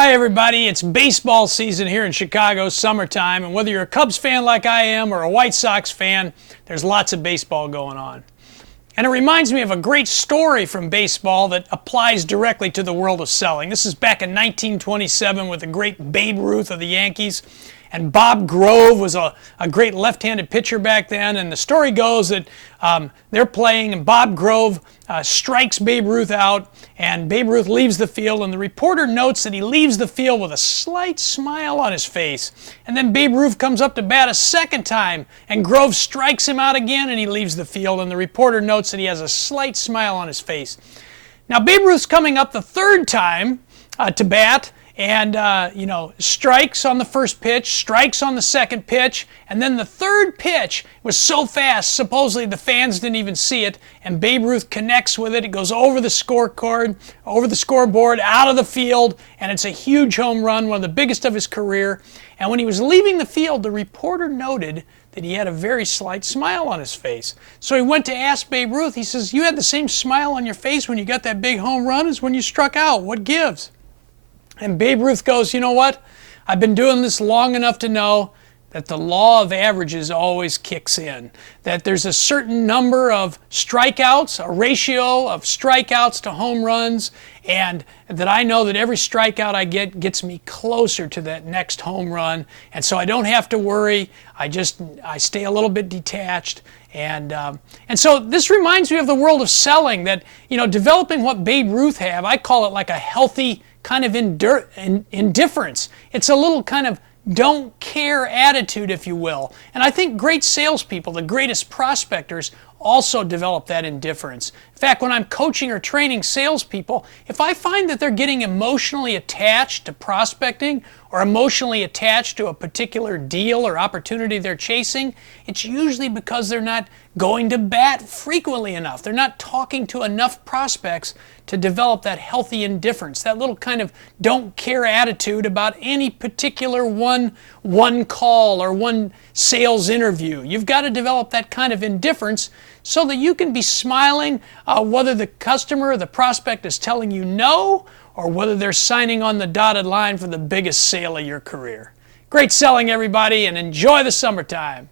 Hi everybody, it's baseball season here in Chicago, summertime, and whether you're a Cubs fan like I am or a White Sox fan, there's lots of baseball going on. And it reminds me of a great story from baseball that applies directly to the world of selling. This is back in 1927 with the great Babe Ruth of the Yankees. And Bob Grove was a great left-handed pitcher back then. And the story goes that they're playing, and Bob Grove strikes Babe Ruth out, and Babe Ruth leaves the field. And the reporter notes that he leaves the field with a slight smile on his face. And then Babe Ruth comes up to bat a second time, and Grove strikes him out again, and he leaves the field. And the reporter notes that he has a slight smile on his face. Now, Babe Ruth's coming up the third time to bat. And, strikes on the first pitch, strikes on the second pitch, and then the third pitch was so fast, supposedly the fans didn't even see it, and Babe Ruth connects with it. It goes over the scorecard, over the scoreboard, out of the field, and it's a huge home run, one of the biggest of his career. And when he was leaving the field, the reporter noted that he had a very slight smile on his face. So he went to ask Babe Ruth, he says, "You had the same smile on your face when you got that big home run as when you struck out. What gives?" And Babe Ruth goes, "You know what? I've been doing this long enough to know that the law of averages always kicks in. That there's a certain number of strikeouts, a ratio of strikeouts to home runs, and that I know that every strikeout I get gets me closer to that next home run. And so I don't have to worry. I stay a little bit detached." And so this reminds me of the world of selling, that, developing what Babe Ruth have, I call it like a healthy kind of indifference. It's a little kind of don't care attitude, if you will. And I think great salespeople, the greatest prospectors, also develop that indifference. In fact, when I'm coaching or training salespeople, if I find that they're getting emotionally attached to prospecting or emotionally attached to a particular deal or opportunity they're chasing, it's usually because they're not going to bat frequently enough. They're not talking to enough prospects to develop that healthy indifference, that little kind of don't care attitude about any particular one call or one sales interview. You've got to develop that kind of indifference so that you can be smiling whether the customer or the prospect is telling you no, or whether they're signing on the dotted line for the biggest sale of your career. Great selling, everybody, and enjoy the summertime.